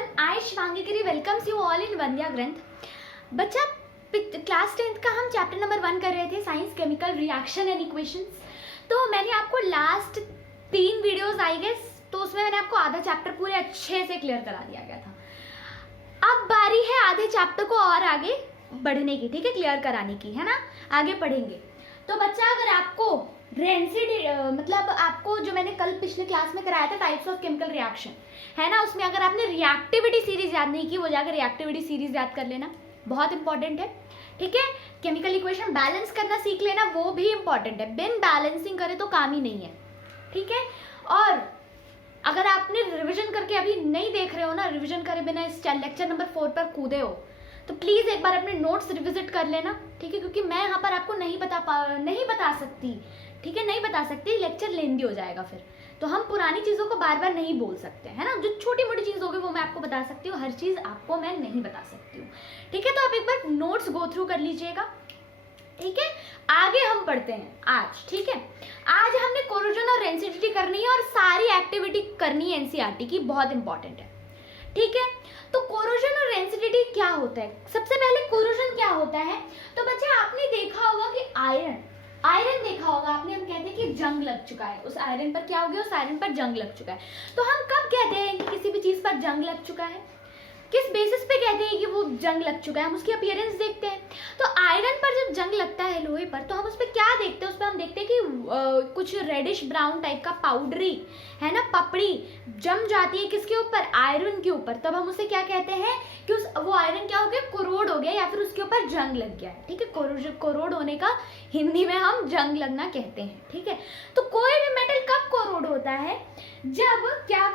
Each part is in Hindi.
everyone, I Shvangi Giri welcomes you all in वंद्या ग्रंथ। बच्चा क्लास 10th का हम चैप्टर नंबर 1 कर रहे थे, science chemical reaction and equations. तो मैंने आपको लास्ट 3 वीडियोस आई गेस, तो उसमें मैंने आपको आधा चैप्टर पूरे अच्छे से क्लियर करा दिया गया था। अब बारी है आधे चैप्टर को और आगे बढ़ने की, ठीक है, क्लियर कराने की, है ना। आगे पढ़ेंगे। तो बच्चा अगर आपको रेंसिड मतलब आपको जो मैंने कल पिछले क्लास में कराया था टाइप्स ऑफ केमिकल रिएक्शन, है ना, उसमें अगर आपने रिएक्टिविटी सीरीज याद नहीं की, वो जाकर रिएक्टिविटी सीरीज याद कर लेना, बहुत इंपॉर्टेंट है, ठीक है। केमिकल इक्वेशन बैलेंस करना सीख लेना, वो भी इंपॉर्टेंट है, बिन बैलेंसिंग करे तो काम ही नहीं है, ठीक है। और अगर आपने रिविजन करके अभी नहीं देख रहे हो ना, रिविजन करे बिना इस लेक्चर नंबर 4 पर कूदे हो, तो प्लीज एक बार अपने नोट्स रिविजिट कर लेना, ठीक है, क्योंकि मैं यहाँ पर आपको नहीं बता सकती, ठीक है, नहीं बता सकती, लेक्चर लेंदी हो जाएगा फिर। तो हम पुरानी चीज़ों को बार बार नहीं बोल सकते, है ना। जो छोटी मोटी चीज़ होगी वो मैं आपको बता सकती हूँ, हर चीज़ आपको मैं नहीं बता सकती हूँ, ठीक है। तो आप एक बार नोट्स गो थ्रू कर लीजिएगा, ठीक है। आगे हम पढ़ते हैं आज, ठीक है। आज हमने कोरोजन और रेंसिडिटी करनी है और सारी एक्टिविटी करनी है एनसीईआरटी की, बहुत इंपॉर्टेंट है, ठीक है। तो कोरोजन और रेंसिडिटी क्या होता है? सबसे पहले कोरोजन क्या होता है? तो बच्चे आपने देखा होगा कि आयरन देखा होगा आपने, हम कहते हैं कि जंग लग चुका है उस आयरन पर, क्या हो गया, उस आयरन पर जंग लग चुका है। तो हम कब कहते हैं कि किसी भी चीज पर जंग लग चुका है? किस बेसिस पे कहते हैं कि वो जंग लग चुका है? हम उसकी अपीयरेंस देखते हैं। तो आयरन पर जब जंग लगता है लोहे पर, तो हम उस पर क्या देखते हैं? उस पर हम देखते हैं कि कुछ रेडिश ब्राउन टाइप का पाउडरी, है ना, पपड़ी जम जाती है किसके ऊपर? आयरन के ऊपर। तब हम उसे क्या कहते हैं कि वो आयरन क्या हो गया? कोरोड हो गया, या फिर उसके ऊपर जंग लग गया है, ठीक है। कोरोड होने का हिंदी में हम जंग लगना कहते हैं, ठीक है। तो कोई भी मेटल कब कोरोड होता है? जब क्या,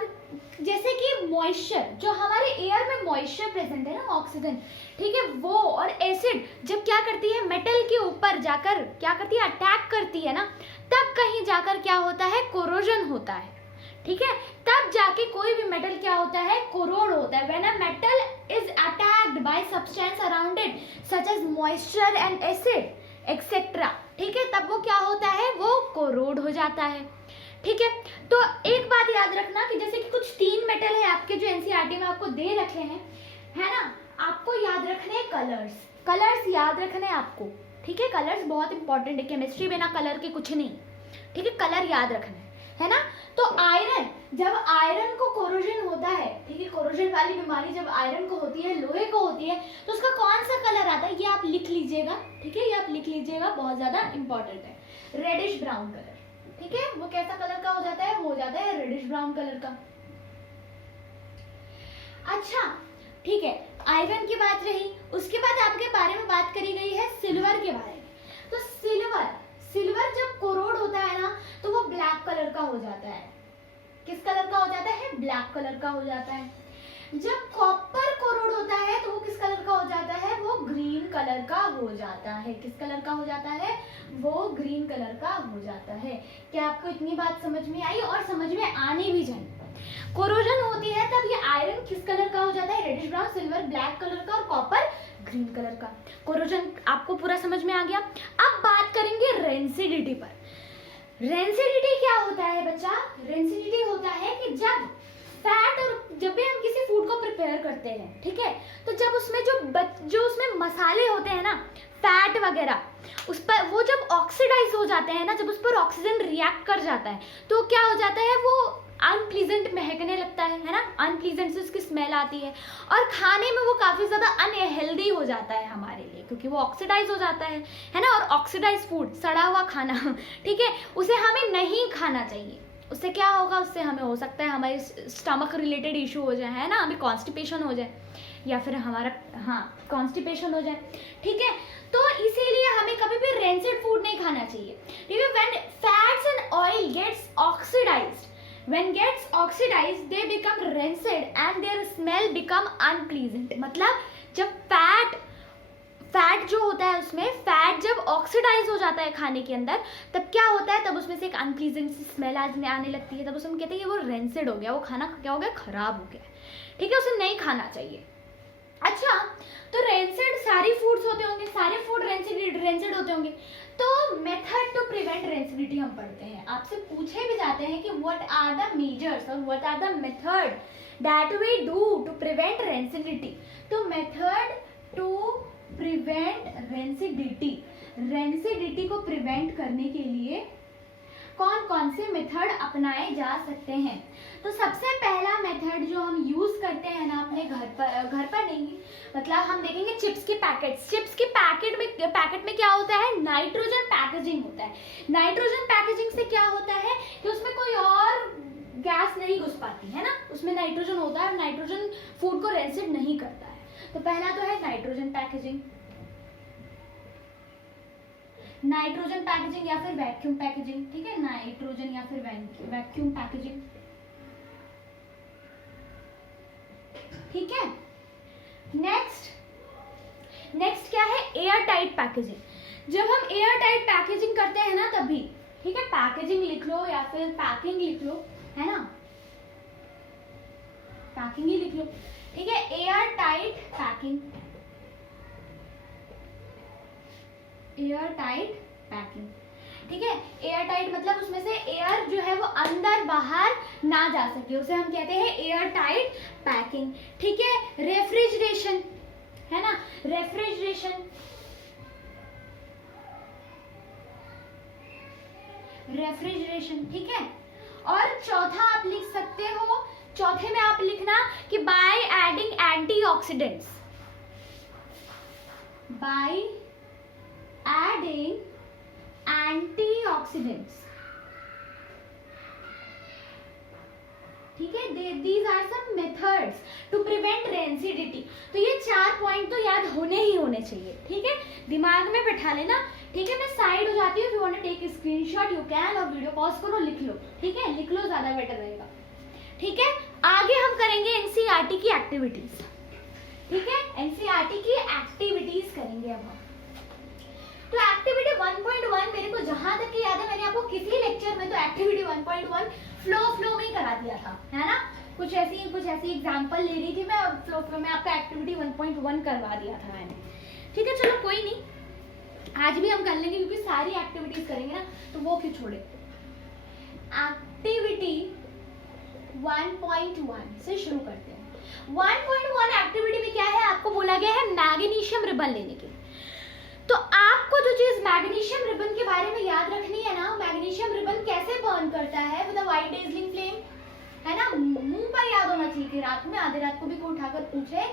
जैसे कि मॉइस्चर, जो हमारे एयर में मॉइस्चर प्रेजेंट है ना, ऑक्सीजन, ठीक है, वो और एसिड जब क्या करती है, मेटल के ऊपर जाकर क्या करती है, अटैक करती है ना, तब कहीं जाकर क्या होता है, कोरोजन होता है, ठीक है। तब जाके कोई भी मेटल क्या होता है, कोरोड होता है। When a metal is attacked by substance around it such as moisture and acid etcetera, ठीक है, तब वो क्या होता है, वो कोरोड हो जाता है, ठीक है। तो एक बात याद रखना कि जैसे कि कुछ 3 मेटल है आपके जो एनसीईआरटी में आपको दे रखे हैं, है ना, आपको याद रखने हैं कलर्स याद रखने हैं आपको, ठीक है। कलर्स बहुत इंपॉर्टेंट है, केमिस्ट्री बिना कलर के कुछ नहीं, ठीक है, कलर याद रखना है ना। तो आयरन, जब आयरन को कोरोजन होता है, ठीक है, कोरोजन वाली बीमारी जब आयरन को होती है, लोहे को होती है, तो उसका कौन सा कलर आता है, ये आप लिख लीजिएगा, ठीक है, ये आप लिख लीजिएगा, बहुत ज्यादा इंपॉर्टेंट है, रेडिश ब्राउन कलर, ठीक है। वो कैसा कलर का हो जाता है? वो हो जाता है रेडिश ब्राउन कलर का। अच्छा, ठीक है, आयरन की बात रही, उसके बाद आपके बारे में बात करी गई है सिल्वर के बारे में। तो सिल्वर जब कोरोड होता है ना, तो वो ब्लैक कलर का हो जाता है। किस कलर का हो जाता है? ब्लैक कलर का हो जाता है। जब कॉपर कोरोड होता है तो वो किस कलर का हो जाता है? वो ग्रीन कलर का हो जाता है। किस कलर का हो जाता है? वो ग्रीन कलर का हो जाता है। क्या आपको इतनी बात समझ में आई और समझ में आनी भी चाहिए? कोरोजन होती है तब ये आयरन किस कलर का हो जाता है? Reddish brown, silver black colour का और कॉपर ग्रीन कलर का। कोरोजन आपको पूरा समझ में आ गया। अब बात करेंगे रेंसिडिटी पर। रेंसिडिटी क्या होता है बच्चा? रेंसिडिटी होता है कि जब फैट, और जब भी हम किसी फूड को प्रिपेयर करते हैं, ठीक है, तो जब उसमें जो उसमें मसाले होते हैं ना, फैट वगैरह, उस पर वो जब ऑक्सीडाइज हो जाते हैं ना, जब उस पर ऑक्सीजन रिएक्ट कर जाता है, तो क्या हो जाता है, वो अनप्लीजेंट महकने लगता है ना, अनप्लीजेंट से उसकी स्मेल आती है, और खाने में वो काफी ज्यादा अनहेल्दी हो जाता है हमारे लिए, क्योंकि वो ऑक्सीडाइज हो जाता है ना। और ऑक्सीडाइज फूड, सड़ा हुआ खाना, ठीक है, उसे हमें नहीं खाना चाहिए। उससे क्या होगा? उससे हमें हो सकता है हमारे स्टमक रिलेटेड इशू हो जाए, है ना, हमें कॉन्स्टिपेशन हो जाए, या फिर हमारा कॉन्स्टिपेशन हो जाए, ठीक है। तो इसीलिए हमें कभी भी रेंसिड फूड नहीं खाना चाहिए, ठीक है। When fats and oil gets oxidized, when gets oxidized they become rancid and their smell become unpleasant। मतलब जब फैट जो होता है, उसमें फैट जब ऑक्सीडाइज हो जाता है खाने के अंदर, तब क्या होता है, तब उसमें से एक अनप्लीजेंट स्मेल आने लगती है, तब उसे हम कहते हैं कि वो रेंसिड हो गया, वो खाना क्या हो गया, खराब हो गया, ठीक है, उसे नहीं खाना चाहिए। अच्छा, तो रेंसिड सारी फूड्स होते होंगे, सारे फूड रेंसिड होते होंगे। तो मेथड टू प्रिवेंट रेंसिडिटी हम पढ़ते हैं। आपसे पूछे भी जाते हैं कि व्हाट आर द मेजर्स और what are the method that we do to prevent rancidity. तो मेथड टू प्रिवेंट रेंसिडिटी को प्रिवेंट करने के लिए कौन कौन से मेथड अपनाए जा सकते हैं। तो सबसे पहला मेथड जो हम यूज करते हैं ना अपने घर पर नहीं, मतलब हम देखेंगे चिप्स के पैकेट में क्या होता है, नाइट्रोजन पैकेजिंग होता है। नाइट्रोजन पैकेजिंग से क्या होता है कि उसमें कोई और गैस नहीं घुस पाती है ना, उसमें नाइट्रोजन होता है और नाइट्रोजन फूड को रेंसिड नहीं करता है। तो पहला तो है नाइट्रोजन पैकेजिंग या फिर वैक्यूम पैकेजिंग। ठीक है, नाइट्रोजन या फिर वैक्यूम पैकेजिंग। ठीक है, नेक्स्ट क्या है, एयर टाइट पैकेजिंग। जब हम एयर टाइट पैकेजिंग करते हैं ना तभी, ठीक है, पैकेजिंग लिख लो या फिर पैकिंग लिख लो, है ना, पैकिंग ही लिख लो। ठीक है, air tight packing, air tight packing. ठीक है, एयर टाइट मतलब उसमें से एयर जो है वो अंदर बाहर ना जा सके, उसे हम कहते हैं एयर टाइट पैकिंग। ठीक है, रेफ्रिजरेशन, है ना, रेफ्रिजरेशन ठीक है। और चौथा आप लिख सकते हो, चौथे में आप लिखना कि by adding antioxidants, by adding antioxidants. ठीक है, these are some methods to prevent rancidity. तो ये 4 पॉइंट तो याद होने ही होने चाहिए। ठीक है, दिमाग में बैठा लेना। ठीक है, मैं साइड हो जाती हूँ, if you want to take a screenshot you can, और वीडियो पॉज करो, लिख लो। ठीक है, लिख लो, ज्यादा बेटर रहेगा। ठीक है, आगे हम करेंगे एनसीईआरटी की एक्टिविटीज। ठीक है, एनसीईआरटी की एक्टिविटीज करेंगे अब हम। तो एक्टिविटी 1.1 मेरे को जहां तक याद है, मैंने आपको किसी लेक्चर में तो एक्टिविटी 1.1 फ्लो में ही करा दिया था, है ना। कुछ ऐसी एग्जांपल ले रही थी मैं और फ्लो में आपका एक्टिविटी 1.1 करवा दिया था मैंने। ठीक है, चलो कोई नहीं, आज भी हम कर लेंगे क्योंकि सारी एक्टिविटीज करेंगे ना, तो वो क्यों छोड़े। एक्टिविटी 1.1 से शुरू करते हैं। 1.1 एक्टिविटी में क्या है, आपको बोला गया है मैग्नीशियम रिबन लेने के। तो आपको जो चीज मैग्नीशियम रिबन के बारे में याद रखनी है ना, मैग्नीशियम रिबन कैसे बर्न करता है with a white dazzling flame, है ना। मुंह पर याद होना चाहिए कि रात में आधे रात को भी कोई उठाकर पूछे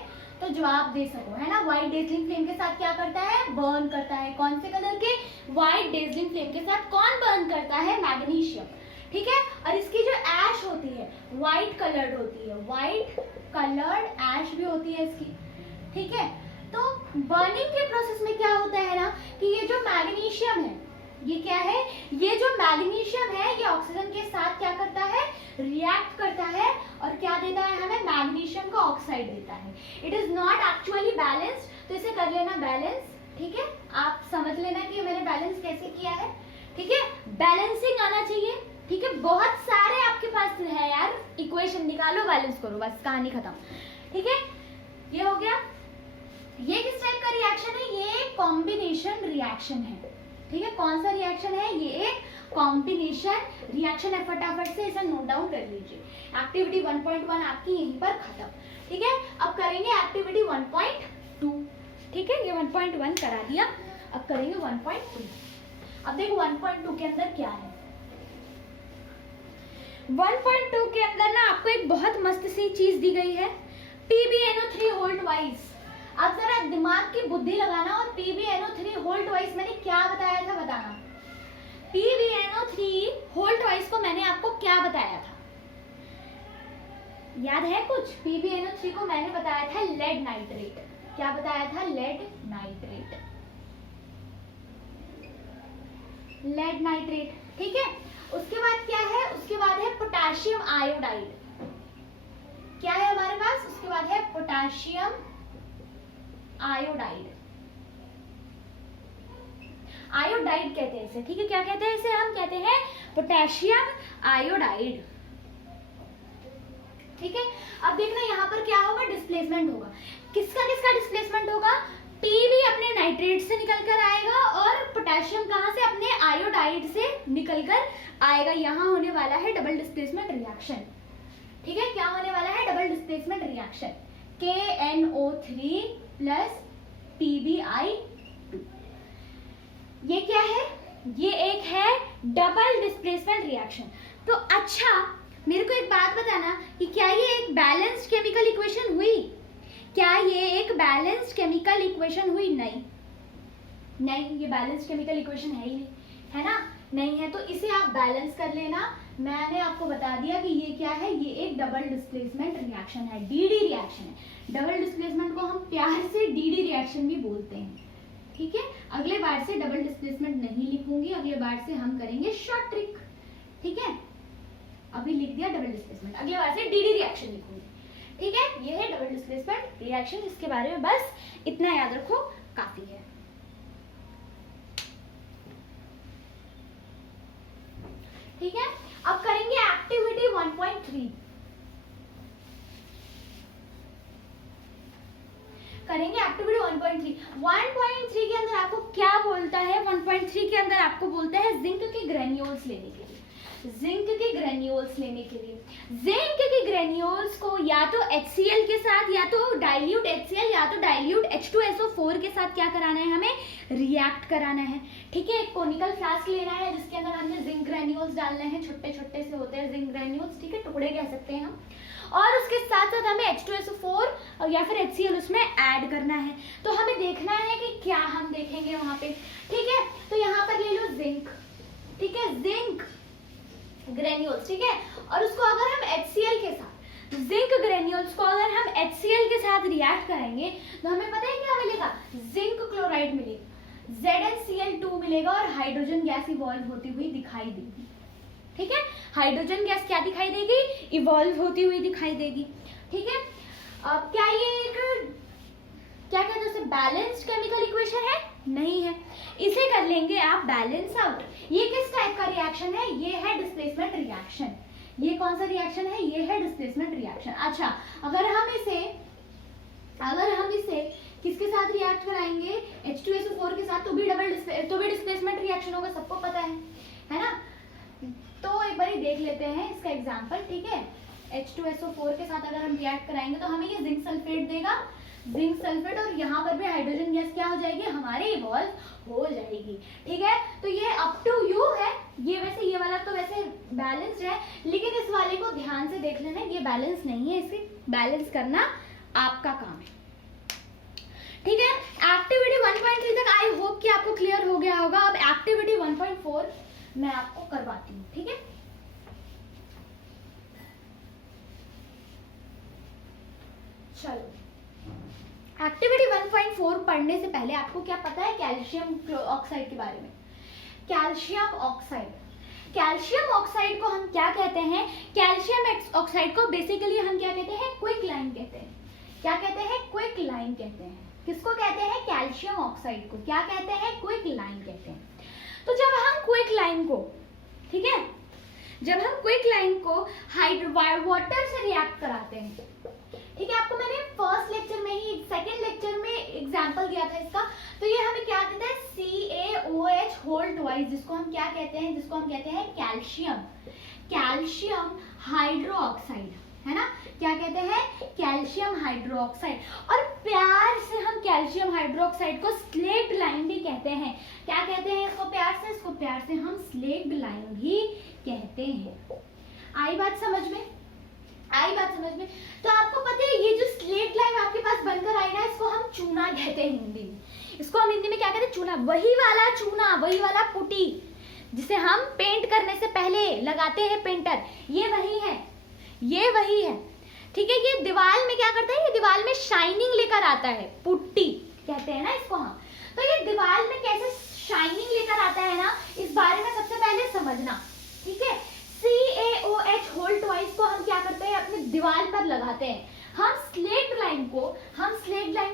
तो जवाब दे सको, है ना। वाइट डेजलिंग फ्लेम के साथ क्या करता है, बर्न करता है। कौन से कलर के, वाइट डेजलिंग फ्लेम के साथ कौन बर्न करता है, मैग्नीशियम। ठीक है, और इसकी जो ऐश होती है वाइट कलर्ड होती है, वाइट कलर्ड ऐश भी होती है इसकी। ठीक है, तो बर्निंग के प्रोसेस में क्या होता है ना कि ये जो मैग्नीशियम है, ये क्या है, ये जो मैग्नीशियम है ये ऑक्सीजन के साथ क्या करता है, रिएक्ट करता है और क्या देता है हमें, मैग्नीशियम का ऑक्साइड देता है। It is not actually balanced, तो इसे कर लेना बैलेंस। ठीक है, आप समझ लेना कि मैंने बैलेंस कैसे किया है। ठीक है, बैलेंसिंग आना चाहिए। ठीक है, बहुत सारे आपके पास है यार, इक्वेशन निकालो, बैलेंस करो, बस कहानी खत्म। ठीक है, ये हो गया। ये किस टाइप का रिएक्शन है, ये कॉम्बिनेशन रिएक्शन है। ठीक है, कौन सा रिएक्शन है, ये एक कॉम्बिनेशन रिएक्शन है। फटाफट से इसे नोट डाउन कर लीजिए। एक्टिविटी 1.1 आपकी यहीं पर खत्म। ठीक है, अब करेंगे एक्टिविटी 1.2। ठीक है, ये 1.1 करा दिया, अब करेंगे 1.2। अब देखो 1.2 के अंदर क्या है। 1.2 के अंदर ना आपको एक बहुत मस्त सी चीज दी गई है, PbNO3 होल ट्वाइस। अब जरा दिमाग की बुद्धि लगाना, और PbNO3 होल ट्वाइस मैंने क्या बताया था बताना। PbNO3 होल ट्वाइस को मैंने आपको क्या बताया था, याद है कुछ। PbNO3 को मैंने बताया था लेड नाइट्रेट। क्या बताया था, लेड नाइट्रेट, लेड नाइट्रेट। ठीक है, उसके बाद क्या है, उसके बाद है पोटेशियम आयोडाइड। क्या है हमारे पास, उसके बाद है पोटेशियम आयोडाइड। आयोडाइड कहते हैं इसे। ठीक है, क्या कहते हैं इसे, हम कहते हैं पोटेशियम आयोडाइड। ठीक है, अब देखना यहाँ पर क्या होगा, डिस्प्लेसमेंट होगा। किसका किसका डिस्प्लेसमेंट होगा, पी भी अपने नाइट्रेट से निकल कर आएगा और पोटेशियम कहाँ से, अपने आयोडाइड से निकल कर आएगा। यहाँ होने वाला है डबल डिस्प्लेसमेंट रिएक्शन, ठीक है, क्या होने वाला है, double displacement reaction, KNO3 plus PbI2। ये क्या है, ये एक है डबल डिस्प्लेसमेंट रिएक्शन। तो अच्छा मेरे को एक बात बताना कि क्या ये एक बैलेंस्ड केमिकल इक्वेशन हुई, क्या ये एक बैलेंस्ड केमिकल इक्वेशन हुई, नहीं नहीं, ये बैलेंस्ड केमिकल इक्वेशन है ही नहीं, है ना, नहीं है। तो इसे आप बैलेंस कर लेना। मैंने आपको बता दिया कि ये क्या है, ये एक डबल डिस्प्लेसमेंट रिएक्शन है, DD रिएक्शन है। डबल डिस्प्लेसमेंट को हम प्यार से DD रिएक्शन भी बोलते हैं, ठीक है। अगले बार से डबल डिस्प्लेसमेंट नहीं लिखूंगी, अगले बार से हम करेंगे शॉर्ट ट्रिक, ठीक है। अभी लिख दिया डबल डिस्प्लेसमेंट, अगले बार से DD रिएक्शन लिखूंगी, ठीक है। ये है डबल डिस्प्लेसमेंट रिएक्शन, इसके बारे में बस इतना याद रखो, काफी है। ठीक है, अब करेंगे एक्टिविटी 1.3। करेंगे एक्टिविटी 1.3। 1.3 के अंदर आपको क्या बोलता है, 1.3 के अंदर आपको बोलता है जिंक के ग्रेन्यूल्स लेने के लिए, जिंक के ग्रेन्यूल्स लेने के लिए। जिंक के ग्रेन्यूल्स को या तो HCl के साथ, या तो डाइल्यूट HCl, या तो डाइल्यूट H2SO4 के साथ क्या कराना है, हमें रिएक्ट कराना है, ठीक है। एक कोनिकल फ्लास्क लेना है जिसके अंदर हमने जिंक ग्रेन्यूल्स डालने हैं, छोटे छोटे से होते हैं जिंक ग्रेन्यूल्स, ठीक है, टुकड़े कह सकते हैं हम। और उसके साथ साथ हमें H2SO4 या फिर HCl उसमें ऐड करना है। तो हमें देखना है कि क्या हम देखेंगे वहां पे, ठीक है। तो यहाँ पर ले लो जिंक, ठीक है, जिंक ग्रेन्यूल्स, ठीक है। और उसको अगर हम HCl के साथ, जिंक ग्रेन्यूल्स को अगर हम HCl के साथ रिएक्ट करेंगे तो हमें पता है क्या मिलेगा, जिंक क्लोराइड मिलेगा, ZnCl2 मिलेगा और हाइड्रोजन गैस इवॉल्व होती हुई दिखाई देगी, ठीक है। हाइड्रोजन गैस क्या दिखाई देगी, इवॉल्व होती हुई दिखाई देगी, ठीक है। अब क्या ये एक क्या कहते हैं, बैलेंस्ड केमिकल इक्वेशन है, नहीं है। इसे कर लेंगे आप बैलेंस आउट। ये किस टाइप का रिएक्शन है, ये है डिस्प्लेसमेंट रिएक्शन। ये कौन सा रिएक्शन है, ये है डिस्प्लेसमेंट रिएक्शन। अच्छा अगर हम इसे किसके साथ रिएक्ट कराएंगे, H2SO4 के साथ, तो भी डिस्प्लेसमेंट रिएक्शन होगा, सबको पता है ना। तो एक बार देख लेते हैं इसका एग्जांपल, ठीक है। H2SO4 के साथ अगर हम रिएक्ट कराएंगे तो हमें ये जिंक सल्फेट देगा, जिंक सल्फेट, और यहाँ पर भी हाइड्रोजन गैस क्या हो जाएगी, हमारे इवॉल्व हो जाएगी, ठीक है। तो ये अप टू यू है, ये वैसे ये वाला तो वैसे बैलेंस्ड है, लेकिन इस वाले को ध्यान से देख लेना, ये बैलेंस नहीं है, इसे बैलेंस करना आपका काम है, ठीक है। एक्टिविटी 1.3 तक आई होप कि आपको क्लियर हो गया होगा। अब एक्टिविटी 1.4 मैं आपको करवाती हूँ, ठीक है। चलो एक्टिविटी 1.4 पढ़ने से पहले आपको क्या पता है कैल्शियम ऑक्साइड के बारे में। कैल्शियम ऑक्साइड को हम क्या कहते हैं, कैल्शियम ऑक्साइड को बेसिकली हम क्या कहते हैं, क्विक लाइम कहते हैं। क्या कहते हैं, क्विक लाइम कहते हैं। किसको कहते हैं, कैल्शियम ऑक्साइड को क्या कहते हैं, क्विक लाइम कहते हैं। तो जब हम क्विक लाइम को, ठीक है, जब हम क्विक लाइम को वाटर से रिएक्ट कराते हैं, ठीक है, आपको मैंने फर्स्ट लेक्चर में ही, सेकंड लेक्चर में एग्जांपल दिया था इसका। तो ये हमें क्या देता है, CaOH होल ट्वाइस, जिसको हम क्या कहते हैं, जिसको हम कहते हैं कैल्शियम हाइड्रोक्साइड, है ना। क्या कहते हैं, कैल्शियम हाइड्रोक्साइड। और प्यार से हम कैल्शियम हाइड्रोक्साइड को स्लेक्ड लाइम भी कहते हैं। क्या कहते हैं इसको प्यार से, इसको प्यार से हम स्लेक्ड लाइम भी कहते हैं। आई बात समझ में, आई बात समझ में। तो आपको पता है ये जो स्लेट लाइम आपके पास बनकर आई ना, इसको हम चूना कहते हैं हिंदी में। इसको हम हिंदी में क्या कहते हैं, चूना। वही वाला चूना, वही वाला पुटी जिसे हम पेंट करने से पहले लगाते हैं पेंटर, ये वही है, ये वही है, ठीक है। ये दीवार में क्या करता है, ये दीवार में शाइनिंग लेकर आता है, पुट्टी कहते हैं ना इसको हम। तो ये दीवार में कैसे शाइनिंग लेकर आता है ना, इस बारे में सबसे पहले समझना, ठीक है। CaOH होल ट्वाइस को हम क्या करते हैं, अपने दीवार पर लगाते हैं। हम स्लेक्ड लाइम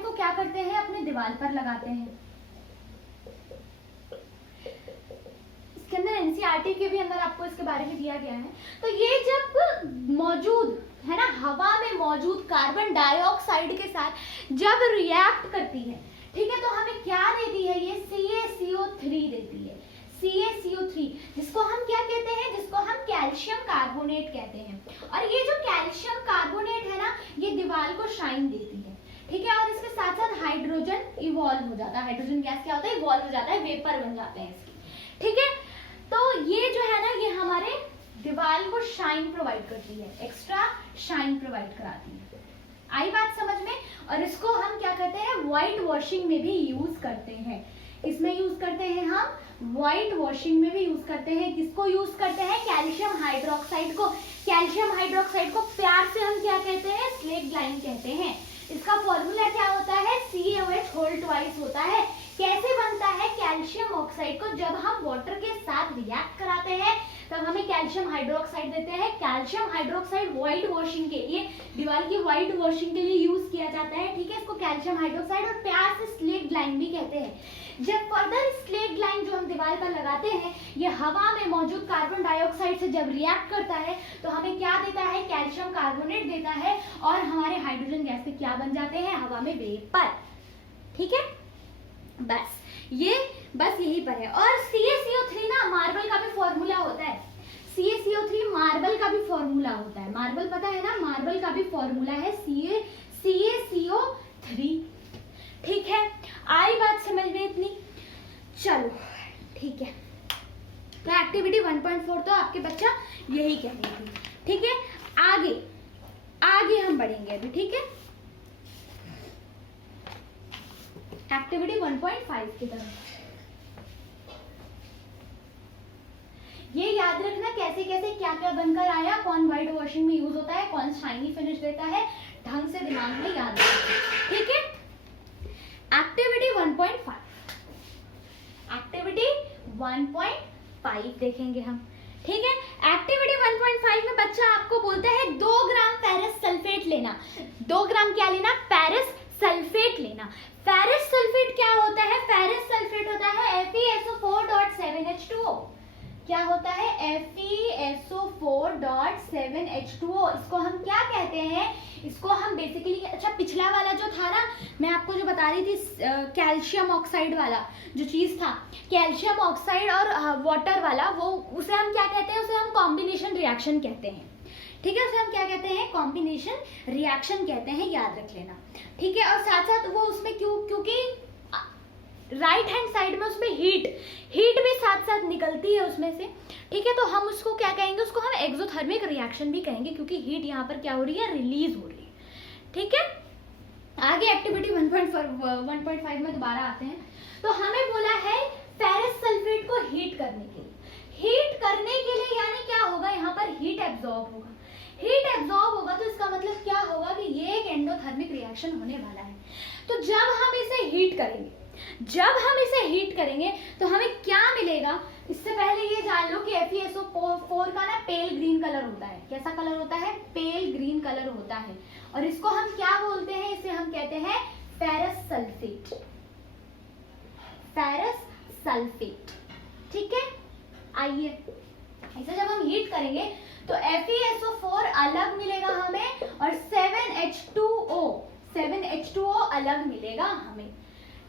को क्या करते हैं, अपने दीवार पर लगाते हैं। इसके अंदर NCERT के भी अंदर आपको इसके बारे में दिया गया है। तो ये जब मौजूद है ना, हवा में मौजूद कार्बन डाइऑक्साइड के साथ जब रिएक्ट करती है, ठीक है, तो हमें क्या देती है, ये CaCO3 देती है, CaCO3, जिसको हम क्या कहते हैं, जिसको हम कैल्शियम कार्बोनेट कहते हैं। और ये जो कैल्शियम कार्बोनेट है ना, ये दीवार को शाइन देती है, ठीक है, और इसके साथ साथ हाइड्रोजन इवॉल्व हो जाता है, हाइड्रोजन गैस क्या होता है, इवॉल्व हो जाता है, वेपर बन जाते हैं इसके, ठीक है। तो ये जो है ना, ये हमारे दीवार को शाइन प्रोवाइड करती है, एक्स्ट्रा शाइन प्रोवाइड कराती है। आई बात समझ में। और इसको हम क्या कहते हैं, व्हाइट वॉशिंग में भी यूज करते हैं, इसमें यूज करते हैं हम, व्हाइट वॉशिंग में भी यूज करते हैं। किसको यूज करते हैं, कैल्शियम हाइड्रोक्साइड को। कैल्शियम हाइड्रोक्साइड को प्यार से हम क्या कहते हैं, स्लेगलाइन कहते हैं। इसका फॉर्मूला क्या होता है, CaOH होल ट्वाइस होता है। कैसे बनता है, कैल्शियम ऑक्साइड को जब हम वाटर के साथ रिएक्ट कराते हैं तब हमें कैल्शियम हाइड्रोक्साइड देते हैं। कैल्शियम हाइड्रोक्साइड व्हाइट वॉशिंग के लिए, दीवार की व्हाइट वॉशिंग के लिए यूज किया जाता है, ठीक है, इसको कैल्शियम हाइड्रोक्साइड और प्यार से स्लेगलाइन भी कहते हैं। जब फर्दर स्लेगलाइन जो हम दीवार पर लगाते हैं, ये हवा में मौजूद कार्बन डाइऑक्साइड से जब रिएक्ट करता है तो हमें क्या देता है, कैल्शियम कार्बोनेट देता है, और हमारे हाइड्रोजन गैस के क्या बन जाते हैं, हवा में वेपर, ठीक है। बस यही पर है। और CaCO3 ना मार्बल का भी फॉर्मूला होता है, CaCO3 मार्बल का भी फॉर्मूला होता है, मार्बल पता है ना, मार्बल का भी फॉर्मूला है CaCO3, ठीक है। आई बात समझ में इतनी, चलो ठीक है। तो एक्टिविटी 1.4 तो आपके बच्चा यही कह रही थी, ठीक है। आगे हम बढ़ेंगे अभी, ठीक है, एक्टिविटी 1.5 की तरफ। ये याद रखना कैसे कैसे क्या क्या बनकर आया, कौन व्हाइट वॉशिंग में यूज होता है, कौन शाइनी फिनिश देता है, ढंग से दिमाग में याद रखना, ठीक है। एक्टिविटी 1.5, एक्टिविटी 1.5 देखेंगे हम, ठीक है। एक्टिविटी 1.5 में बच्चा आपको बोलता है 2 ग्राम फेरस सल्फेट लेना। 2 ग्राम क्या लेना, फेरस सल्फेट लेना। फेरस सल्फेट क्या होता है, फेरस सल्फेट होता है FeSO4.7H2O। क्या होता है, FeSO4.7H2O। इसको हम क्या कहते हैं, इसको हम बेसिकली, अच्छा पिछला वाला जो था ना, मैं आपको जो बता रही थी कैल्शियम ऑक्साइड वाला जो चीज था, कैल्शियम ऑक्साइड और वाटर वाला, वो उसे हम क्या कहते हैं, उसे हम कॉम्बिनेशन रिएक्शन कहते हैं, ठीक है। उसे हम क्या कहते हैं, कॉम्बिनेशन रिएक्शन कहते हैं, याद रख लेना, ठीक है। और साथ साथ वो उसमें क्योंकि राइट हैंड साइड में उसमें हीट भी साथ साथ निकलती है उसमें से, ठीक है। तो हम उसको क्या कहेंगे, उसको हम एक्सोथर्मिक रिएक्शन भी कहेंगे, क्योंकि हीट यहाँ पर क्या हो रही है, रिलीज हो रही है, ठीक है। आगे एक्टिविटी 1.5 में दोबारा आते हैं। तो हमें बोला है फेरस सल्फेट को हीट करने के लिए, यानी क्या होगा, यहाँ पर हीट एब्जॉर्ब होगा। हीट एब्जॉर्ब होगा तो इसका मतलब क्या होगा कि ये एक एंडोथर्मिक रिएक्शन होने वाला है। तो जब हम इसे हीट करेंगे तो हमें क्या मिलेगा, इससे पहले ये जान लो कि FeSO4 का ना पेल ग्रीन कलर होता है। कैसा कलर होता है, पेल ग्रीन कलर होता है। और इसको हम क्या बोलते हैं, इसे हम कहते हैं फेरस सल्फेट, ठीक है। आइए, इसे जब हम हीट करेंगे तो FeSO4 अलग मिलेगा हमें और 7H2O अलग मिलेगा हमें,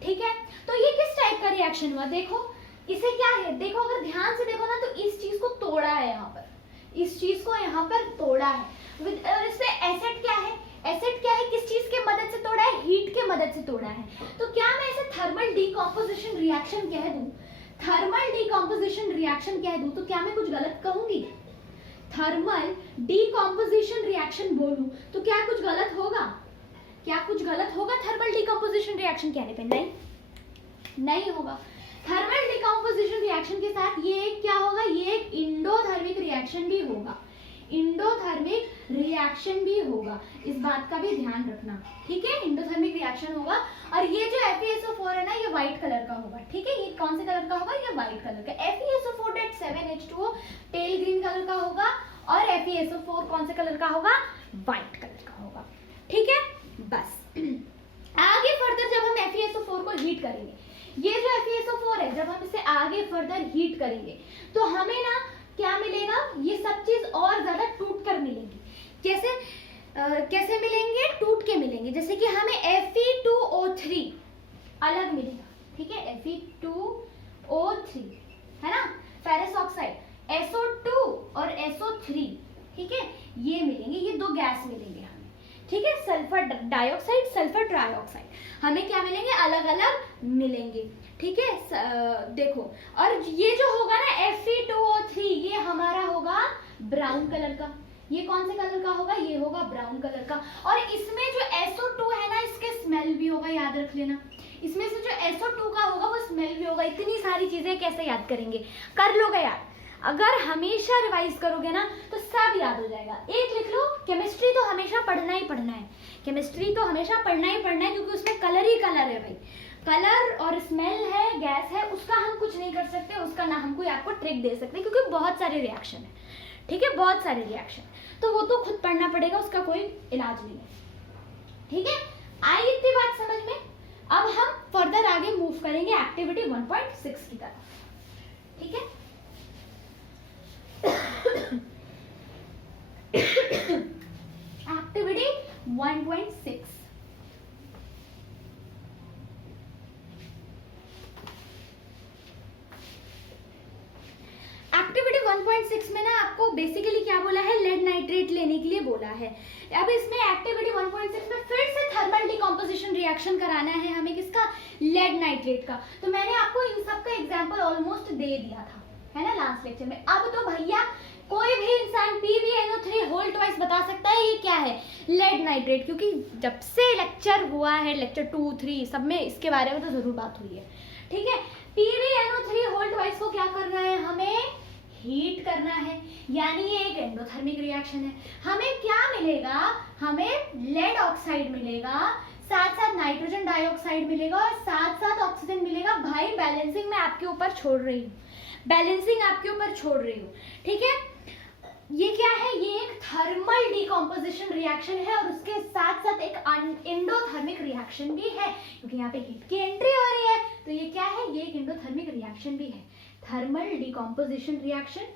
ठीक है। तो ये किस टाइप का रिएक्शन हुआ, देखो इसे क्या है, देखो अगर ध्यान से देखो ना, तो इस चीज को तोड़ा है, यहाँ पर इस चीज को यहाँ पर तोड़ा है। और इसमें एसिड क्या है, किस चीज के मदद से तोड़ा है, हीट के मदद से तोड़ा है। तो क्या मैं इसे थर्मल डीकॉम्पोजिशन रिएक्शन कह दूं, तो क्या मैं कुछ गलत कहूंगी, थर्मल डीकॉम्पोजिशन रिएक्शन बोलूं तो क्या कुछ गलत होगा, थर्मल डीकॉम्पोजिशन रिएक्शन कहने पे, नहीं होगा। थर्मल डीकॉम्पोजिशन रिएक्शन के साथ ये क्या होगा, ये एक इंडोथर्मिक रिएक्शन भी होगा, इस बात का भी ध्यान रखना, ठीक है। इंडोथर्मिक रिएक्शन होगा। और ये जो FeSO4 है ना, ये व्हाइट कलर का होगा, ठीक है। ये कौन से कलर का होगा, ये व्हाइट कलर का। FeSO4.7H2O पेल ग्रीन कलर का होगा और FeSO4 कौन से कलर का होगा, व्हाइट कलर का होगा, ठीक है। बस आगे फर्दर जब हम FeSO4 को हीट करेंगे, ये जो FeSO4 है, जब हम इसे आगे फर्दर हीट करेंगे तो हमें ना क्या मिलेगा, ये सब चीज और ज्यादा टूट कर मिलेगी। कैसे मिलेंगे, टूट के मिलेंगे। जैसे कि हमें Fe2O3 अलग मिलेगा, ठीक है, Fe2O3 है ना, फेरस ऑक्साइड, SO2 और SO3, ठीक है, ये मिलेंगे, ये दो गैस मिलेंगे हमें, ठीक है। सल्फर डाइऑक्साइड, सल्फर ट्राइऑक्साइड हमें क्या मिलेंगे, अलग अलग मिलेंगे, ठीक है। देखो, और ये जो होगा ना Fe2O3, ये हमारा होगा ब्राउन कलर का। ये कौन से कलर का होगा, ये होगा ब्राउन कलर का। और इसमें जो SO2 है ना, इसके स्मेल भी होगा, याद रख लेना। इसमें से जो SO2 का होगा वो स्मेल भी होगा। इतनी सारी चीजें कैसे याद करेंगे, कर लोगे यार, अगर हमेशा रिवाइज करोगे ना तो सब याद हो जाएगा। एक लिख लो, केमिस्ट्री तो हमेशा पढ़ना ही पढ़ना है, केमिस्ट्री तो हमेशा पढ़ना ही पढ़ना है, क्योंकि उसमें कलर ही कलर है भाई। कलर और स्मेल है, गैस है, उसका हम कुछ नहीं कर सकते, उसका ना हम कोई आपको ट्रिक दे सकते, क्योंकि बहुत सारे रिएक्शन है, ठीक है, बहुत सारे रिएक्शन, तो वो तो खुद पढ़ना पड़ेगा, उसका कोई इलाज नहीं है, ठीक है। आई इतनी बात समझ में। अब हम फर्दर आगे मूव करेंगे एक्टिविटी 1.6 की तरफ, ठीक है। एक्टिविटी 1.6, एक्टिविटी 1.6 में ना आपको बेसिकली क्या बोला है, लेड नाइट्रेट लेने के लिए बोला है। अब इसमें एक्टिविटी 1.6 में फिर से थर्मल डिकम्पोजिशन रिएक्शन कराना है हमें, किसका, लेड नाइट्रेट का। तो मैंने आपको इन सब का एग्जांपल ऑलमोस्ट दे दिया था, है ना, लास्ट लेक्चर में। अब तो भैया कोई भी इंसान PbNO3 होल ट्वाइस बता सकता है ये क्या है, लेड नाइट्रेट, क्योंकि जब से लेक्चर हुआ है, लेक्चर 2, 3 सब में इसके बारे में तो जरूर बात हुई है, ठीक है। PbNO3 होल ट्वाइस को क्या करना है, हमें हीट करना है, यानी ये एक एंडोथर्मिक रिएक्शन है। हमें क्या मिलेगा, हमें लेड ऑक्साइड मिलेगा, साथ साथ नाइट्रोजन डाइऑक्साइड मिलेगा और साथ साथ ऑक्सीजन मिलेगा। भाई बैलेंसिंग मैं आपके ऊपर छोड़ रही हूँ, बैलेंसिंग आपके ऊपर छोड़ रही हूँ, ठीक है। ये क्या है, ये एक थर्मल डिकम्पोजिशन रिएक्शन है और उसके साथ साथ एक एंडोथर्मिक रिएक्शन भी है, क्योंकि यहाँ पे हीट की एंट्री हो रही है, तो ये क्या है, ये एक एंडोथर्मिक रिएक्शन भी है। Thermal decomposition reaction,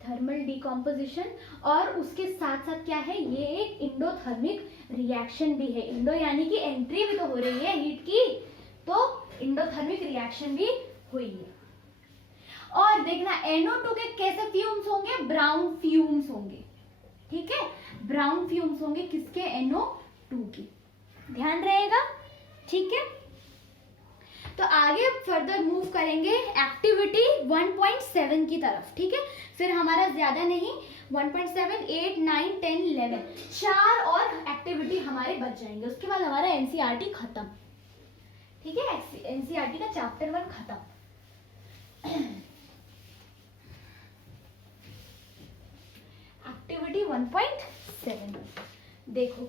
thermal decomposition, और उसके साथ साथ क्या है, ये एक इंडोथर्मिक रिएक्शन भी है। इंडो यानी कि एंट्री भी तो हो रही है हीट की, तो इंडोथर्मिक रिएक्शन भी हुई है। और देखना NO2 के कैसे फ्यूम्स होंगे, ब्राउन फ्यूम्स होंगे, ठीक है, ब्राउन फ्यूम्स होंगे किसके, NO2 के, ध्यान रहेगा, ठीक है। तो आगे फर्दर मूव करेंगे एक्टिविटी 1.7 की तरफ, ठीक है। फिर हमारा ज्यादा नहीं, 1.7, 8, 9, 10, 11 4 और एक्टिविटी हमारे बच जाएंगे, उसके बाद हमारा NCERT खत्म, ठीक है, NCERT का चैप्टर 1 खत्म। एक्टिविटी 1.7 देखो,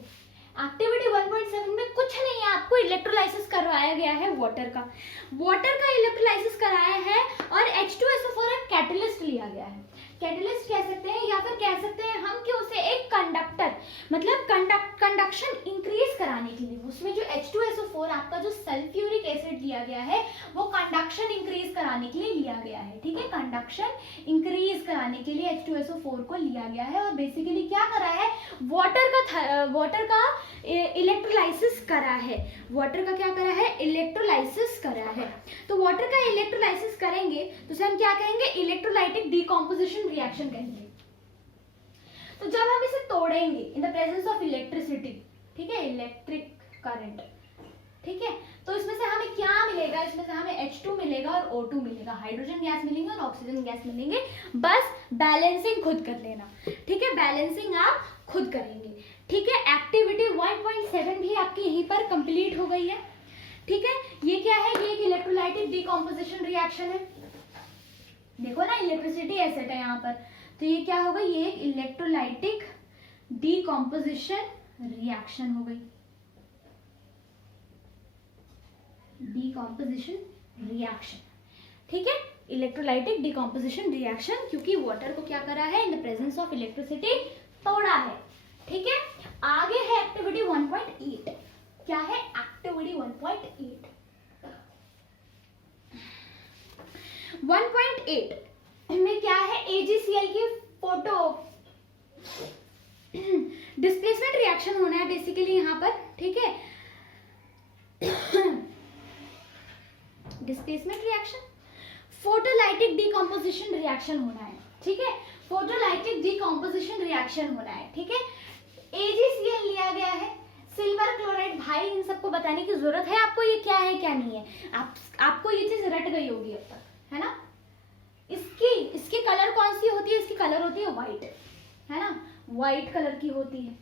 एक्टिविटी 1.7 में कुछ नहीं है, आपको इलेक्ट्रोलाइसिस करवाया गया है वाटर का, वाटर का इलेक्ट्रोलाइसिस कराया है और H2SO4 एक कैटलिस्ट लिया गया है। कैटलिस्ट कह सकते हैं या फिर कह सकते हैं हम कि उसे एक कंडक्टर, मतलब कंडक्शन इंक्रीज कराने के लिए, उसमें जो H2SO4 आपका जो सल्फ्यूरिक एसिड लिया गया है वो कंडक्शन इंक्रीज कराने के लिए लिया गया है, ठीक है, कंडक्शन इंक्रीज कराने के लिए H2SO4 को लिया गया है। और बेसिकली क्या करा है, वाटर का इलेक्ट्रोलाइसिस करा है, वाटर का क्या करा है, इलेक्ट्रोलाइसिस करा है। तो वाटर का इलेक्ट्रोलाइसिस करेंगे तो उसे हम क्या कहेंगे, इलेक्ट्रोलाइटिक डिकम्पोजिशन रिएक्शन कहेंगे। तो जब हम इसे तोड़ेंगे in the presence of electricity, ठीक है, इलेक्ट्रिक करंट, ठीक है, तो इसमें से हमें क्या मिलेगा, इसमें से हमें H2 मिलेगा और O2 मिलेगा, हाइड्रोजन गैस मिलेंगे और ऑक्सीजन गैस मिलेंगे। बस बैलेंसिंग खुद कर लेना, ठीक है, बैलेंसिंग आप खुद करेंगे, ठीक है। एक्टिविटी 1.7 भी आपकी यहीं पर कंप्लीट हो गई है, ठीक है। ये क्या है, ये एक इलेक्ट्रोलाइटिक डिकम्पोजिशन रिएक्शन है, देखो ना इलेक्ट्रिसिटी एसेट है यहाँ पर, तो ये क्या होगा, ये एक इलेक्ट्रोलाइटिक डिकम्पोजिशन रिएक्शन हो गई, डिकम्पोजिशन रिएक्शन, ठीक है, इलेक्ट्रोलाइटिक डिकम्पोजिशन रिएक्शन, क्योंकि वाटर को क्या करा है, in the presence of electricity तोड़ा है, ठीक है। आगे है एक्टिविटी 1.8, क्या है एक्टिविटी 1.8, 1.8 में क्या है, AgCl की डिस्प्लेसमेंट रिएक्शन होना है बेसिकली यहाँ पर, ठीक है। Displacement reaction, photolytic decomposition reaction होना है, ठीक है। फोटोलाइटिक डीकॉम्पोजिशन रिएक्शन होना है, ठीक है। AgCl लिया गया है, सिल्वर क्लोराइड, भाई इन सबको बताने की जरूरत है आपको ये क्या है क्या नहीं है, आपको ये चीज रट गई होगी अब तक, है ना। इसकी कलर कौन सी होती है, इसकी कलर होती है व्हाइट, है ना, व्हाइट कलर की होती है,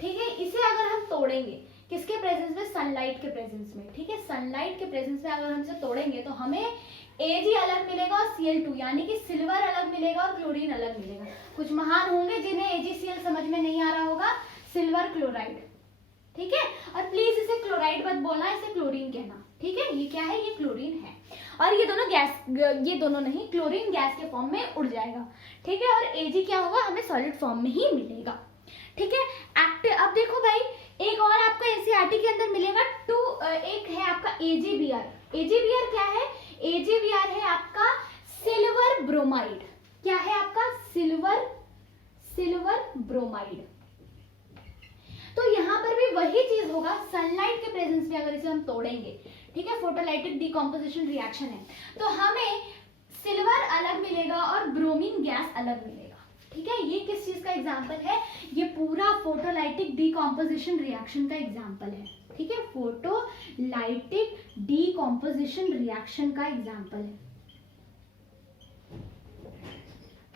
ठीक है। इसे अगर हम तोड़ेंगे किसके प्रेजेंस में, सनलाइट के प्रेजेंस में, ठीक है। सनलाइट के प्रेजेंस में अगर हम इसे तोड़ेंगे तो हमें Ag अलग मिलेगा और Cl2, यानी कि सिल्वर अलग मिलेगा और क्लोरीन अलग मिलेगा। कुछ महान होंगे जिन्हें AgCl समझ में नहीं आ रहा होगा, सिल्वर क्लोराइड, ठीक है। और प्लीज इसे क्लोराइड मत बोलना, इसे क्लोरीन कहना, ठीक है। ये क्या है, ये क्लोरीन है, और ये दोनों गैस, ये दोनों नहीं, क्लोरीन गैस के फॉर्म में उड़ जाएगा, ठीक है। और Ag क्या होगा, हमें सॉलिड फॉर्म में ही मिलेगा, ठीक है। अब देखो भाई, एक और आपका NCERT के अंदर मिलेगा एक है आपका AgBr। AgBr क्या है, AgBr है आपका सिल्वर ब्रोमाइड। क्या है आपका, सिल्वर ब्रोमाइड। तो यहाँ पर भी वही चीज होगा, सनलाइट के प्रेजेंस में अगर इसे हम तोड़ेंगे, ठीक है, फोटोलाइटिक डीकॉम्पोजिशन रिएक्शन है, तो हमें सिल्वर अलग मिलेगा और ब्रोमीन गैस अलग मिलेगा, ठीक है। ये किस चीज का एग्जांपल है, ये पूरा फोटोलाइटिक डीकॉम्पोजिशन रिएक्शन का एग्जांपल है, ठीक है। फोटोलाइटिक डीकॉम्पोजिशन रिएक्शन का एग्जांपल है,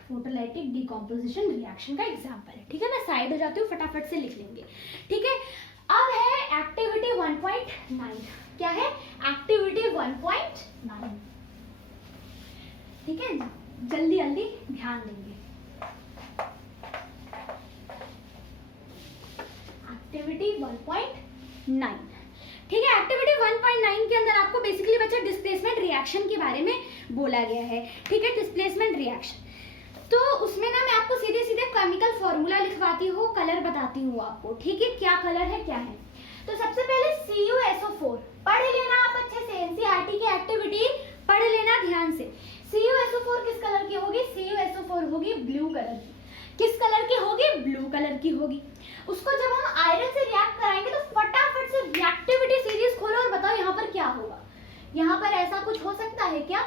फोटोलाइटिक डीकॉम्पोजिशन रिएक्शन का एग्जांपल है, ठीक है। मैं साइड हो जाती हूँ, फटाफट से लिख लेंगे, ठीक है। अब है एक्टिविटी 1.9। क्या है, एक्टिविटी 1.9, ठीक है। जल्दी जल्दी ध्यान देंगे। एक्टिविटी 1.9, ठीक है। एक्टिविटी 1.9 के अंदर आपको बेसिकली बच्चा डिस्प्लेसमेंट रिएक्शन के बारे में बोला गया है, ठीक है। डिस्प्लेसमेंट रिएक्शन, तो उसमें ना मैं आपको सीधे सीधे केमिकल फॉर्मूला लिखवाती हूँ, कलर बताती हूँ आपको, ठीक है, क्या कलर है क्या है। तो सबसे पहले CuSO4 पढ़ लेना आप अच्छे से, NCERT की एक्टिविटी पढ़ लेना ध्यान से। CuSO4 किस कलर की होगी, CuSO4 होगी ब्लू कलर की। किस कलर की होगी, ब्लू कलर की होगी। उसको जब हम आयरन से रिएक्ट कराएंगे तो फटाफट से रिएक्टिविटी सीरीज खोलो और बताओ यहाँ पर क्या होगा। यहाँ पर ऐसा कुछ हो सकता है क्या,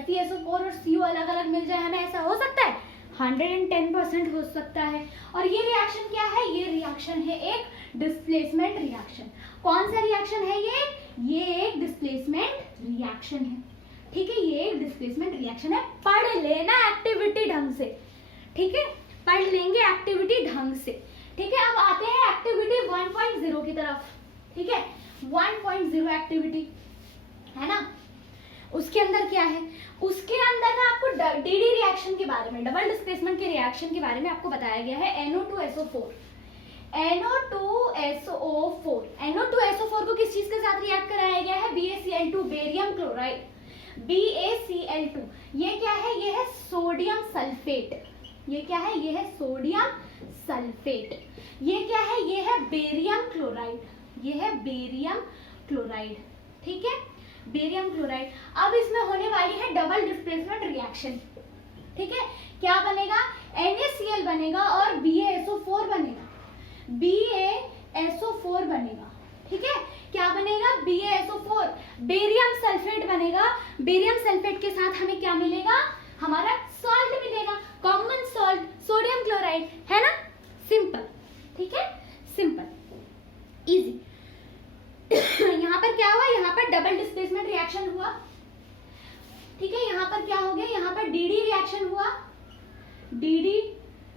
FeSO4 और Cu अलग अलग मिल जाए हमें, ऐसा हो सकता है, 110% हो सकता है। और ये रिएक्शन क्या है, ये रिएक्शन है एक डिस्प्लेसमेंट रिएक्शन। कौन सा रिएक्शन है ये एक डिस्प्लेसमेंट रिएक्शन है, ठीक है। ये एक डिस्प्लेसमेंट रिएक्शन है, पढ़ लेना एक्टिविटी ढंग से, ठीक है, पढ़ लेंगे एक्टिविटी ढंग से, ठीक है। अब आते हैं एक्टिविटी 1.0 की तरफ, ठीक है। 1.0 एक्टिविटी है ना, उसके अंदर क्या है, उसके अंदर ना आपको DD रिएक्शन के बारे में, डबल डिस्प्लेसमेंट के रिएक्शन के बारे में आपको बताया गया है। NO2SO4 को किस चीज के साथ रिएक्ट कराया गया है, BaCl2, बेरियम क्लोराइड, BaCl2। ये क्या है, ये है सोडियम सल्फेट। ये क्या है, ये है सोडियम सल्फेट। ये क्या है, ये है बेरियम क्लोराइड, ये है बेरियम क्लोराइड, ठीक है, बेरियम क्लोराइड। अब इसमें होने वाली है डबल डिस्प्लेसमेंट रिएक्शन, ठीक है। क्या बनेगा, NaCl बनेगा और BaSO4 बनेगा, BaSO4 बनेगा, ठीक है। क्या बनेगा, BaSO4, बेरियम सल्फेट बनेगा। बेरियम सल्फेट के साथ हमें क्या मिलेगा, हमारा सॉल्ट मिलेगा, कॉमन सॉल्ट, सोडियम क्लोराइड, है ना, सिंपल, ठीक है, सिंपल इजी। यहाँ पर क्या हुआ, यहाँ पर डबल डिस्प्लेसमेंट रिएक्शन हुआ, ठीक है। यहाँ पर क्या हो गया, यहाँ पर DD रिएक्शन हुआ, DD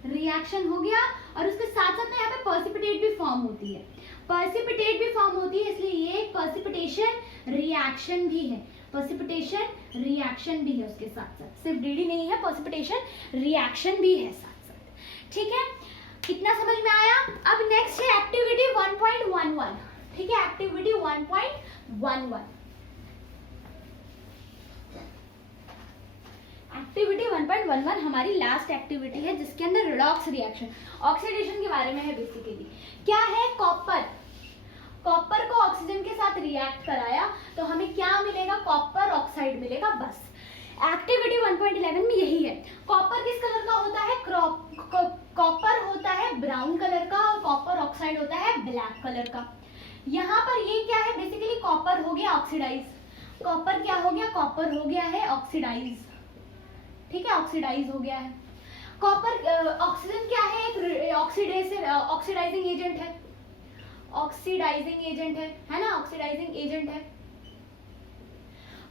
रिएक्शन हो गया, और उसके साथ साथ में यहाँ पे पर्सिपिटेट भी फॉर्म होती है, पर्सिपिटेट भी फॉर्म होती है, इसलिए ये पर्सिपिटेशन रिएक्शन भी है, पर्सिपिटेशन रिएक्शन भी है उसके साथ साथ, सिर्फ DD नहीं है, पर्सिपिटेशन रिएक्शन भी है साथ साथ, ठीक है। कितना समझ में आया। अब नेक्स्ट है एक्टिविटी 1.11, ठीक है, एक्टिविटी 1.11। एक्टिविटी 1.11 हमारी लास्ट एक्टिविटी है, जिसके अंदर रिडॉक्स रिएक्शन, ऑक्सीडेशन के बारे में है बेसिकली। क्या है, कॉपर को ऑक्सीजन के साथ रिएक्ट कराया तो हमें क्या मिलेगा, कॉपर ऑक्साइड मिलेगा, बस। एक्टिविटी 1.11 में यही है। कॉपर किस कलर का होता है, कॉपर होता है ब्राउन कलर का और कॉपर ऑक्साइड होता है ब्लैक कलर का। यहाँ पर ये क्या है, बेसिकली कॉपर हो गया ऑक्सीडाइज, कॉपर क्या हो गया, कॉपर हो गया है ऑक्सीडाइज, ठीक है, ऑक्सीडाइज हो गया है। कॉपर ऑक्सीजन क्या है, एक ऑक्सीडाइजिंग एजेंट है, ऑक्सीडाइजिंग एजेंट है ना, ऑक्सीडाइजिंग एजेंट है।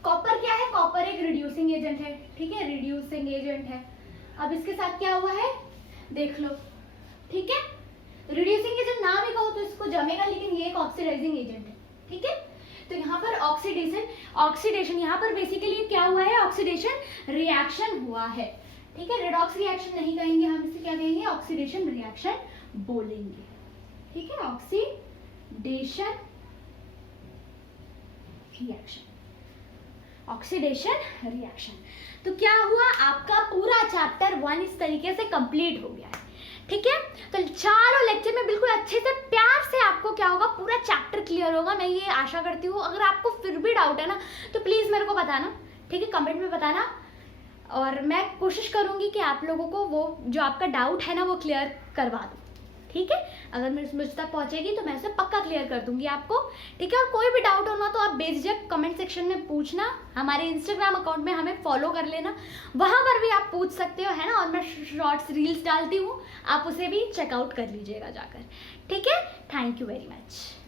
कॉपर क्या है, कॉपर एक रिड्यूसिंग एजेंट है, ठीक है, रिड्यूसिंग एजेंट है। अब इसके साथ क्या हुआ है देख लो, ठीक है, रिड्यूसिंग एजेंट ना भी कहो तो इसको जमेगा, लेकिन ये एक ऑक्सीडाइजिंग एजेंट है, ठीक है। तो यहाँ पर ऑक्सीडेशन यहाँ पर बेसिकली क्या हुआ है, ऑक्सीडेशन रिएक्शन हुआ है, ठीक है। रेडॉक्स रिएक्शन नहीं कहेंगे हम, इसे क्या कहेंगे, ऑक्सीडेशन रिएक्शन बोलेंगे, ठीक है, ऑक्सीडेशन रिएक्शन, ऑक्सीडेशन रिएक्शन। तो क्या हुआ, आपका पूरा चैप्टर 1 इस तरीके से कंप्लीट हो गया है, ठीक है। तो चारों लेक्चर में बिल्कुल अच्छे से प्यार से आपको क्या होगा, पूरा चैप्टर क्लियर होगा, मैं ये आशा करती हूँ। अगर आपको फिर भी डाउट है ना तो प्लीज़ मेरे को बताना, ठीक है, कमेंट में बताना, और मैं कोशिश करूँगी कि आप लोगों को वो जो आपका डाउट है ना वो क्लियर करवा दूँ, ठीक है। अगर मुझ तक पहुँचेगी तो मैं उसे पक्का क्लियर कर दूंगी आपको, ठीक है। और कोई भी डाउट होना तो आप बेझिझक कमेंट सेक्शन में पूछना, हमारे इंस्टाग्राम अकाउंट में हमें फॉलो कर लेना, वहाँ पर भी आप पूछ सकते हो, है ना। और मैं शॉर्ट्स रील्स डालती हूँ, आप उसे भी चेकआउट कर लीजिएगा जाकर, ठीक है। Thank you very much.